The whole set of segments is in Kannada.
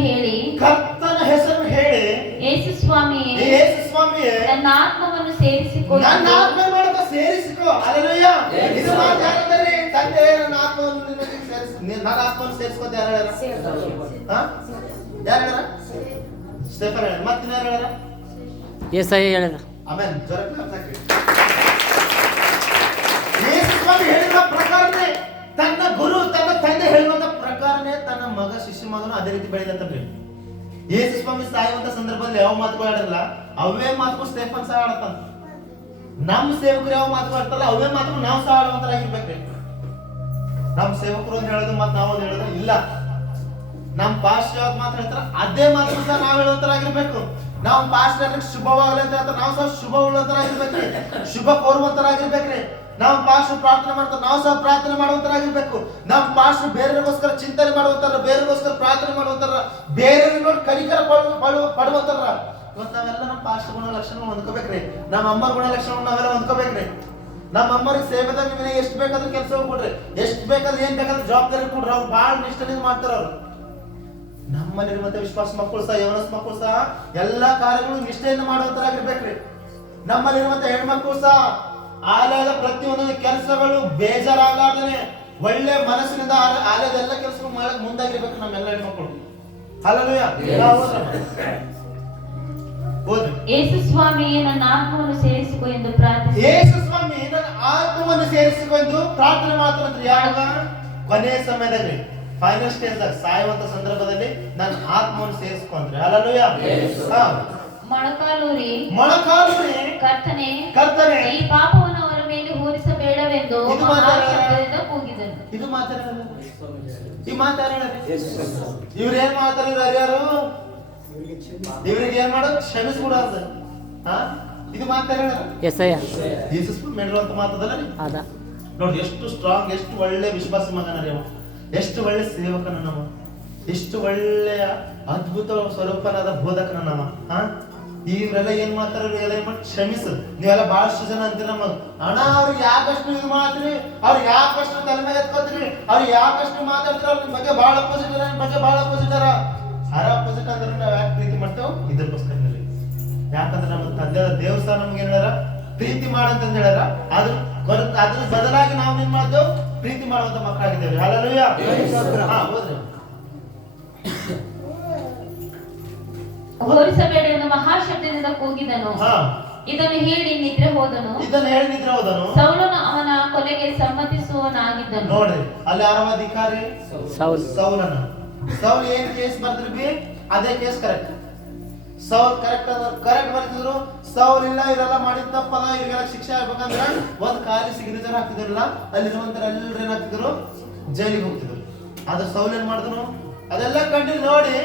ಹೇಳಿ ಕರ್ತನ ಹೆಸರು ಹೇಳಿ ಯೇಸು ಸ್ವಾಮಿಯೇ ನನ್ನ ಆತ್ಮವನ್ನು ಸೇರಿಸಿಕೊ. ನನ್ನ ಆತ್ಮ ಮಾಡಕ ಸೇರಿಸಿಕೊ. ಹಲ್ಲೆಲೂಯಾ. ಇದು ಮಾತು ಯಾರಂದ್ರೆ ತಂದೆ ನನ್ನ ಆತ್ಮವನ್ನು ನಿನಗೆ ಸೇರಿಸಿ ನನ್ನ ಆತ್ಮವನ್ನು ಸೇರಿಸಿಕೊತ ಯಾರು ಹೇಳ್ಯಾರ? ಯಾರು ಹೇಳ್ಯಾರ? ಸ್ಟೆಫನ್ ಹೇಳ್ಯಾರ. ಮತ್ತೆ ಯಾರು ಹೇಳ್ಯಾರ? ಯೆಶಾಯ ಹೇಳ್ಯಾರ. ಆಮೆನ್. ಜೋರಾಗಿ ಕ್ಲಾಪ್ ಹಾಕಿ. ಯೇಸು ಸ್ವಾಮಿ ಹೇಳಿದ ಪ್ರಕಾರನೇ ತನ್ನ ಗುರು ತನ್ನ ತಂದೆ ಹೇಳುವಂತ ಪ್ರಕಾರನೇ ತನ್ನ ಮಗ ಶಿಷ್ಯ ಮಗನು ಅದೇ ರೀತಿ ಬೆಳೆದಂತ ಯೇಸು ಸ್ವಾಮಿ ಸಾಯುವಂತ ಸಂದರ್ಭದಲ್ಲಿ ಯಾವ ಮಾತುಗಳು ಆಡಲ್ಲ ಅವೇ ಮಾತುಗಳು ಸ್ಟೆಫನ್ ಸಹ ಆಡತಾನ. ನಮ್ಮ ಸೇವಕರು ಯಾವ ಮಾತುಗಳು ಆಡ್ತಾರಲ್ಲ ಅವೇ ಮಾತುಗಳು ನಾವು ಸಹ ಆಡುವಂತರಾಗಿರ್ಬೇಕ್ರಿ. ನಮ್ಮ ಸೇವಕರು ಅಂತ ಹೇಳೋದು ಮತ್ತೆ ನಾವು ಹೇಳೋದು ಇಲ್ಲ. ನಮ್ಮ ಪಾಸ್ಟ್ ಯಾವ್ದು ಮಾತು ಹೇಳ್ತಾರ ಅದೇ ಮಾತು ಸಹ ನಾವು ಹೇಳುವಂತರಾಗಿರ್ಬೇಕು. ನಾವು ಪಾಸ್ಟ್ ಶುಭವಾಗಲಿ ಅಂತ ಹೇಳ್ತಾರೆ, ನಾವು ಸಹ ಶುಭ ಉಳ್ಳಂತರಾಗಿರ್ಬೇಕ್ರಿ, ಶುಭ ಕೋರುವಂತರಾಗಿರ್ಬೇಕ್ರಿ. ನಾವು ಪಾಸ್ಟ್ ಪ್ರಾರ್ಥನೆ ಮಾಡ್ತಾರೆ, ನಾವು ಸಹ ಪ್ರಾರ್ಥನೆ ಮಾಡುವಂತರಾಗಿರ್ಬೇಕು. ನಮ್ಮ ಪಾಸ್ಟ್ ಬೇರೆಗೋಸ್ಕರ ಚಿಂತನೆ ಮಾಡುವಂತಾರ, ಬೇರೆಗೋಸ್ಕರ ಪ್ರಾರ್ಥನೆ ಮಾಡುವಂತಾರ, ಬೇರೆ ನೋಡಿ ಕನಿಕರ ಪಡುವಂತಾರ. ಇವತ್ತು ನಾವೆಲ್ಲ ನಮ್ಮ ಪಾಸ್ಟ್ ಗುಣಲಕ್ಷಣ ಹೊಂದ್ಕೋಬೇಕ್ರಿ. ನಮ್ಮ ಅಮ್ಮರ ಗುಣಲಕ್ಷಣ ನಾವೆಲ್ಲ ಹೊಂದ್ಕೋಬೇಕ್ರಿ. ನಮ್ಮ ಅಮ್ಮರಿಗೆ ಸೇವೆದಾಗ ನಿಮಗೆ ಎಷ್ಟು ಬೇಕಾದ್ರೂ ಕೆಲಸ ಕೊಡ್ರಿ, ಎಷ್ಟು ಬೇಕಾದ್ರೆ ಏನ್ ಬೇಕಾದ್ರೆ ಜವಾಬ್ದಾರಿ ಕೊಡ್ರಿ. ಅವ್ರು ಬಹಳ ನಿಷ್ಠೆಯಿಂದ ಮಾಡ್ತಾರ. ಅವ್ರು ನಮ್ಮಲ್ಲಿರುವಂತ ವಿಶ್ವಾಸ ಮಕ್ಕಳು ಸಹ ಯವನಸ್ ಮಕ್ಕಳು ಸಹ ಎಲ್ಲಾ ಕಾರ್ಯಗಳು ನಿಷ್ಠೆಯಿಂದ ಮಾಡುವಂತರಾಗಿರ್ಬೇಕ್ರಿ. ನಮ್ಮಲ್ಲಿರುವಂತ ಹೆಣ್ಮಕ್ಳು ಸಹ ಆಲಯದ ಪ್ರತಿಯೊಂದೊಂದು ಕೆಲಸಗಳು ಬೇಜಾರಾಗಲಾರ್ದೇನೆ ಒಳ್ಳೆ ಮನಸ್ಸಿನಿಂದ ಆಲಯದ ಎಲ್ಲ ಕೆಲಸಗಳು ಮಾಡಕ್ ಮುಂದಾಗಿರ್ಬೇಕು ನಮ್ಮೆಲ್ಲ ಹೆಣ್ಮಕ್ಳು. ಹಲ್ಲೆಲೂಯಾ. ಯೇಸು ಸ್ವಾಮಿಯೇ ನನ್ನ ಆತ್ಮವನ್ನು ಸೇರಿಸಿಕೊ ಎಂದು ಪ್ರಾರ್ಥನೆ. ಯೇಸು ಸ್ವಾಮಿ ನನ್ನ ಆತ್ಮವನ್ನು ಸೇರಿಸಿಕೊ ಎಂದು ಪ್ರಾರ್ಥನೆ ಮಾಡ್ತಾರಂದ್ರೆ ಯಾವಾಗ? ಕೊನೆಯ ಸಮಯದಲ್ಲಿ ಫೈನಲ್ ಸ್ಟೇಜ್ ದಾಗ ಸಾಯುವಂತ ಸಂದರ್ಭದಲ್ಲಿ ನನ್ನ ಆತ್ಮವನ್ನು ಸೇರಿಸಿಕೊಂಡ್ರೆ. ಹಲ್ಲೆಲೂಯಾ. ಮೊಳಕಾಲೂರಿ ಕರ್ತನೆ ಈ ಪಾಪವನ್ನು ಅವರ ಮೇಲೆ ಹೊರಿಸಬೇಡವೆಂದು ಮಹಾಶಬ್ದದಿಂದ ಕೂಗಿದನು. ಇದು ಮಾತಾಡೋದು ಈ ಮಾತಾಡೋಣ. ಇವ್ರು ಏನ್ ಮಾಡ್ತಾರೆ? ಇವ್ರು ಯಾರು? ಇವ್ರಿಗೆ ಏನ್ ಮಾಡೋದು? ಕ್ಷಮಿಸ್ಬಿಡೋದು. ಇದು ಮಾತಾಡೋಣ. ಯೆಶಾಯ ಯೇಸು ಮೇಡುವಂತ ಮಾತದಲ್ಲ ಅದ ನೋಡಿ. ಎಷ್ಟು ಸ್ಟ್ರಾಂಗ್, ಎಷ್ಟು ಒಳ್ಳೆ ವಿಶ್ವಾಸ ಮಗನ ರೀ ಅವ, ಎಷ್ಟು ಒಳ್ಳೆ ಸೇವಕನ ನಮ್ಮ, ಎಷ್ಟು ಒಳ್ಳೆಯ ಅದ್ಭುತ ಸ್ವರೂಪನಾದ ಬೋಧಕನ ನಮ್ಮ. ಇವರೆಲ್ಲ ಏನ್ ಮಾಡ್ತಾರ? ಎಲ್ಲ ಏನ್ ಮಾಡಿ ಕ್ಷಮಿಸು. ನೀವೆಲ್ಲ ಬಹಳಷ್ಟು ಜನ ಅಂತೀರ ನಮಗ, ಅಣ್ಣ ಅವ್ರಿಗೆ ಯಾಕಷ್ಟು ಇದು ಮಾಡ್ತೀರಿ, ಅವ್ರಿಗೆ ಯಾಕಷ್ಟು ತಲೆ ಮೇಲೆ ಎತ್ಕೋತೀರಿ, ಅವ್ರಿಗೆ ಯಾಕಷ್ಟು ಮಾತಾಡ್ತೀರ, ಅವ್ರ ನಿಮ್ ಬಗ್ಗೆ ಬಹಳ ಅಪೋಸಿಟ್ ಅರ, ನಿಮ್ ಬಗ್ಗೆ ಬಹಳ ಅಪೋಸಿಟ್ ಅರ. ಯಾರ ಅಪೋಸಿಟ್ ಅಂದ್ರೆ ನಾವ್ ಯಾಕೆ ಪ್ರೀತಿ ಮಾಡ್ತೇವೆ? ಇದ್ರಗೋಸ್ಕರ. ಯಾಕಂದ್ರೆ ನಮ್ಮ ತಂದೆಯ ದೇವಸ್ಥಾನ ನಮ್ಗೆ ಏನ್ ಹೇಳ್ಯಾರ? ಪ್ರೀತಿ ಮಾಡಂತ ಹೇಳ್ಯಾರ. ಅದ್ರ ಬದಲಾಗಿ ನಾವು ಏನ್ ಮಾಡ್ತೇವೆ? ಪ್ರೀತಿ ಮಾಡುವಂತ ಮಕ್ಕಳಾಗಿದ್ದೇವೆ. ಹಲ್ಲೆಲೂಯಾ. ಹೋದ್ರಿ. ಹೊರಿಸಬೇಡವೆಂದು ಮಹಾಶಬ್ದದಿಂದ ಕೂಗಿದನು. ಇದನ್ನು ಹೇಳಿ ನಿದ್ರೆ ಹೋದನು. ಸೌಲನು ಅವನ ಕೊಲೆಗೆ ಸಮ್ಮತಿಸುವನಾಗಿದ್ದನು. ನೋಡ್ರಿ, ಅಲ್ಲಿ ಆರಾಮಾಧಿಕಾರಿ ಸೌಲನ. ಸೌಲ್ ಏನ್ ಕೇಸ್ ಬರ್ತಿರ್ಬಿ ಅದೇ ಕೇಸ್ ಕರೆಕ್ಟ್. ಸೌಲ್ ಕರೆಕ್ಟ್ ಬರ್ತಿದ್ರು. ಸೌಲ್ ಇಲ್ಲ ಇವರೆಲ್ಲ ಮಾಡಿದ ತಪ್ಪದ, ಇವ್ರಿಗೆಲ್ಲ ಶಿಕ್ಷೆ ಆಗ್ಬೇಕಂದ್ರ ಒಂದ್ ಖಾಲಿ ಸಿಗ್ನೇಚರ್ ಹಾಕ್ತಿದ್ರಲ್ಲ, ಅಲ್ಲಿರುವಂತರ ಎಲ್ಲರೂ ಏನಾಗ್ತಿದ್ರು? ಜೈಲಿಗೆ ಹೋಗ್ತಿದ್ರು. ಆದ್ರೆ ಸೌಲ್ ಏನ್ ಮಾಡಿದ್ರು? ಅದೆಲ್ಲ ಕಂಡು ನೋಡಿ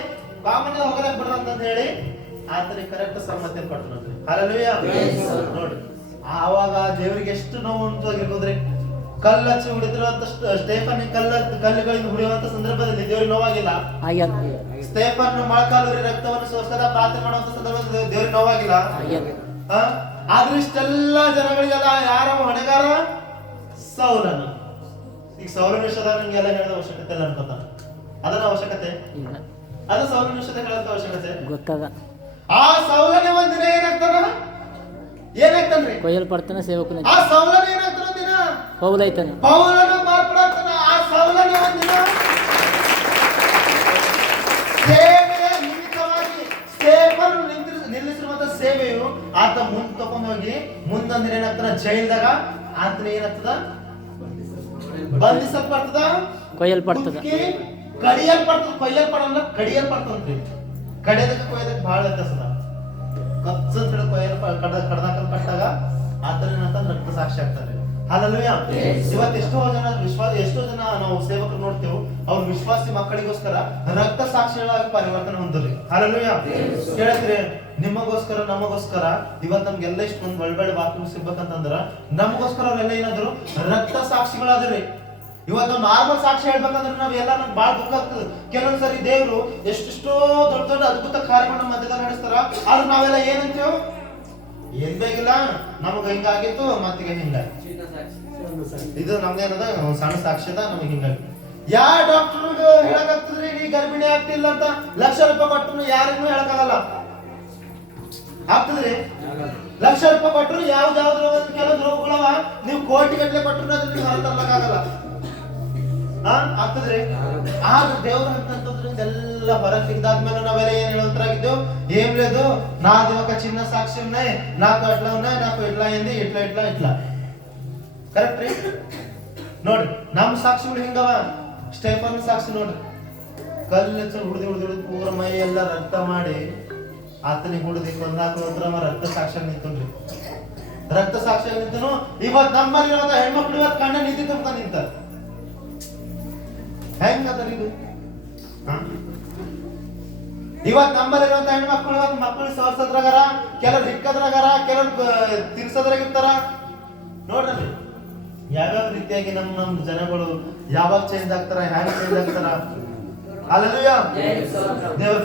ಕಾಮಣ್ಣ ಹೋಗಲಕ್ ಬಿಡ್ರ ಅಂತ ಹೇಳಿ ಆತನಿಗೆ ಕರೆಕ್ಟ್ ಸಮ್ಮತಿ ಕೊಡ್ತಾನಂತ್ರಿ. ಹಲ್ಲೆಲೂಯಾ. ನೋಡಿ, ಆವಾಗ ದೇವರಿಗೆ ಎಷ್ಟು ನೋವು ಉಂಟಾಗಿರ್ಬೋದ್ರಿ. ಕಲ್ಲು ಹಚ್ಚಿ ಹೊಡಿತಿರುವಂತ ಸ್ಟೇಫನ್ ಕಲ್ಲುಗಳಿಂದ ಹೊಡೆಯುವಂತ ಸಂದರ್ಭದಲ್ಲಿ ದೇವ್ರಿಗೆ ನೋವಾಗಿಲ್ಲ. ಸ್ಟೇಫನ್ ಮೊಳಕಾಲೂರಿ ರಕ್ತವನ್ನು ಸೋಸದ ಪ್ರಾರ್ಥನೆ ಮಾಡುವಂತ ಸಂದರ್ಭದಲ್ಲಿ ದೇವ್ರಿಗೆ ನೋವಾಗಿಲ್ಲ. ಆದ್ರೆ ಇಷ್ಟೆಲ್ಲ ಜನಗಳಿಗೆಲ್ಲ ಯಾರ ಹೊಣೆಗಾರ? ಸೌಲನ. ಈಗ ಸೌಲನ ವಿಷಯದಾಗ ನಿಮ್ಗೆಲ್ಲ ಹೇಳದ ಅವಶ್ಯಕತೆ ಇಲ್ಲ ಅನ್ಕೋತಾನ. ಅದನ್ನ ಅವಶ್ಯಕತೆ ಅದು ಸೌಲನ ವಿಷಯದ ಹೇಳೋದ ಅವಶ್ಯಕತೆ ಗೊತ್ತದ. ಆ ಸೌಲನೇ ಒಂದಿನ ಏನಾಗ್ತಾನ್ರಿ? ಕೊಯ್ಯಲ್ಪಡ್ತಾನ ಸೇವಕನ. ಆ ಸೌಲನ ಏನಾಗ್ತಾನ ಒಂದಿನ? ಪೌಲೈತಾನ. ಪೌಲನ ಮಾರ್ಪಡಾಗ್ತಾನ. ಆ ಸೌಲನೇ ಒಂದಿನ ಸೇವೆಯ ನಿಮಿತ್ತವಾಗಿ ಸ್ಟೇಫನ್ ನಿಲ್ಲಿಸಿರುವಂತ ಸೇವೆಯು ಆತ ಮುಂದ್ ತಗೊಂಡ್ ಹೋಗಿ ಮುಂದೊಂದಿನ ಏನಾಗ್ತಾನ? ಜೈಲ್ದಾಗ ಆತನ ಏನಾಗ್ತದ? ಬಂಧಿಸಲ್ಪಡ್ತದ, ಕೊಯ್ಯಲ್ಪಡ್ತದ, ಕೊಯ್ಯಲ್ಪಡಲ್ಲ, ಕಡಿಯಲ್ಪಡ್ತಂತ್ರಿ. ಕಡೆಯದಕ್ಕೆ ಕೊಯ್ಯದಕ್ಕೆ ಬಹಳ ವ್ಯತ್ಯಾಸ ಅದ. ಕಚ್ಚಂತ ಕಡ್ದಾಕಲ್ಪಟ್ಟಾಗ ಆತರ ಏನಂತ ರಕ್ತ ಸಾಕ್ಷಿ ಆಗ್ತಾರೆ. ಹಲ್ಲೆಲೂಯಾ. ಇವತ್ತು ಎಷ್ಟೋ ಜನ ನಾವು ಸೇವಕರು ನೋಡ್ತೇವೆ, ಅವ್ರ ವಿಶ್ವಾಸಿ ಮಕ್ಕಳಿಗೋಸ್ಕರ ರಕ್ತ ಸಾಕ್ಷಿಗಳಾಗಿ ಪರಿವರ್ತನೆ ಹೊಂದ್ರಿ. ಹಲ್ಲೆಲೂಯಾ. ಕೇಳ್ತೀರಿ, ನಿಮಗೋಸ್ಕರ ನಮಗೋಸ್ಕರ ಇವತ್ತು ನಮ್ಗೆಲ್ಲ ಇಷ್ಟೊಂದು ಒಳ್ಳೆ ವಾಕ್ಯ ಸಿಗ್ಬೇಕಂತಂದ್ರ ನಮಗೋಸ್ಕರ ಅವ್ರೆಲ್ಲ ಏನಾದ್ರು ರಕ್ತ ಸಾಕ್ಷಿಗಳಾದ್ರಿ. ಇವತ್ತು ನಾರ್ಮಲ್ ಸಾಕ್ಷಿ ಹೇಳ್ಬೇಕಂದ್ರೆ ನಾವೆಲ್ಲ ನಮ್ಗೆ ಬಹಳ ದುಃಖ ಆಗ್ತದೆ. ಕೆಲವೊಂದ್ ಸರಿ ದೇವ್ರು ಎಷ್ಟೆಷ್ಟೋ ದೊಡ್ಡ ದೊಡ್ಡ ಅದ್ಭುತ ಕಾರ್ಯಗಳನ್ನ ನಮ್ಮ ಮಧ್ಯದಲ್ಲಿ ನಡೆಸ್ತಾರ. ಆದ್ರೆ ನಾವೆಲ್ಲ ಏನಂತೇವ್? ಏನ್ ಬೇಕಿಲ್ಲ, ನಮಗ್ ಹಿಂಗಾಗಿತ್ತು ಮತ್ತೀಗ ಹಿಂಗಾಗಿ. ಇದು ನಮ್ದೇನದ ಸಣ್ಣ ಸಾಕ್ಷಿ ಅದ, ನಮಗ್ ಹಿಂಗಾಗಿ ಯಾವ ಡಾಕ್ಟರ್ ಹೇಳಕ್ಕಾಗ್ತದ್ರಿ ನೀ ಗರ್ಭಿಣಿ ಆಗ್ತಿಲ್ಲ ಅಂತ ಲಕ್ಷ ರೂಪಾಯಿ ಕೊಟ್ಟರು ಯಾರಿಗೂ ಹೇಳಕ್ಕಾಗಲ್ಲ. ಆಗ್ತದ್ರಿ? ಲಕ್ಷ ರೂಪಾಯಿ ಕೊಟ್ಟರು ಯಾವ್ದು ಕೆಲವು ರೋಗಗಳವ ನೀವು ಕೋಟಿ ಗಟ್ಟಲೆ ಕೊಟ್ಟರು ಅದನ್ನ ನೀವು ಹೊರ ತರ್ಲಕ್ಕಾಗಲ್ಲ. ಆಗ್ತದ್ರಿ? ಆಗ ದೇವ್ರ ಅಂತಂದ್ರಿಂದ ಎಲ್ಲ ಹೊರಗೆ ತೆಗ್ದಾದ್ಮೇಲೆ ನಾವೆಲ್ಲ ಏನ್ ಹೇಳೋಂತರಾಗಿದ್ದು, ఏం లేదు నాది ఒక చిన్న సాక్షి ఉన్నాయి, నాకు అట్లా ఉన్నాయి, నాకు ఇట్లా అయింది, ఇట్లా ఇట్లా ఇట్లా. ಕರೆಕ್ಟ್ ರೀ? ನೋಡ್ರಿ ನಮ್ಮ ಸಾಕ್ಷಿಗಳು ಹಿಂಗವ. ಸ್ಟೆಫನ್ ಸಾಕ್ಷಿ ನೋಡ್ರಿ, ಕಲ್ಲು ಹುಡ್ದು ಪೂರ ಮೈ ಎಲ್ಲ ರಕ್ತ ಮಾಡಿ ಆತನಿಗೆ ಹುಡ್ದಿ ಕೊಂದಾಕೋದ್ರ ರಕ್ತ ಸಾಕ್ಷಿ ನಿಂತನ್ರಿ. ರಕ್ತ ಸಾಕ್ಷಿ ನಿಂತನು. ಇವತ್ ನಮ್ಮಲ್ಲಿ ಹೆಣ್ಮಕ್ಳು ಇವತ್ತು ಕಣ್ಣ ನೀತಿ ತುಂಬ ನಿಂತ ಹೆಂಗ ಅದರ ಇದು? ಇವತ್ ನಮ್ಮಲ್ಲಿರುವಂತ ಹೆಣ್ಮಕ್ಳು ಇವತ್ತು ಮಕ್ಕಳು ಸೋರ್ಸದ್ರಾಗಾರ, ಕೆಲವ್ರು ಹಿಕ್ಕದ್ರಾಗಾರ, ಕೆಲವ್ರು ತಿರ್ಸೋದ್ರಾಗಿರ್ತಾರ. ನೋಡ್ರಿ ಯಾವ್ಯಾವ ರೀತಿಯಾಗಿ ನಮ್ಮ ಜನಗಳು ಯಾವಾಗ ಚೇಂಜ್ ಆಗ್ತಾರ, ಹ್ಯಾಂಗ್ ಚೇಂಜ್ ಆಗ್ತಾರ. ಅಲ್ಲೆಲ್ಲೂಯಾ. ದೇವರ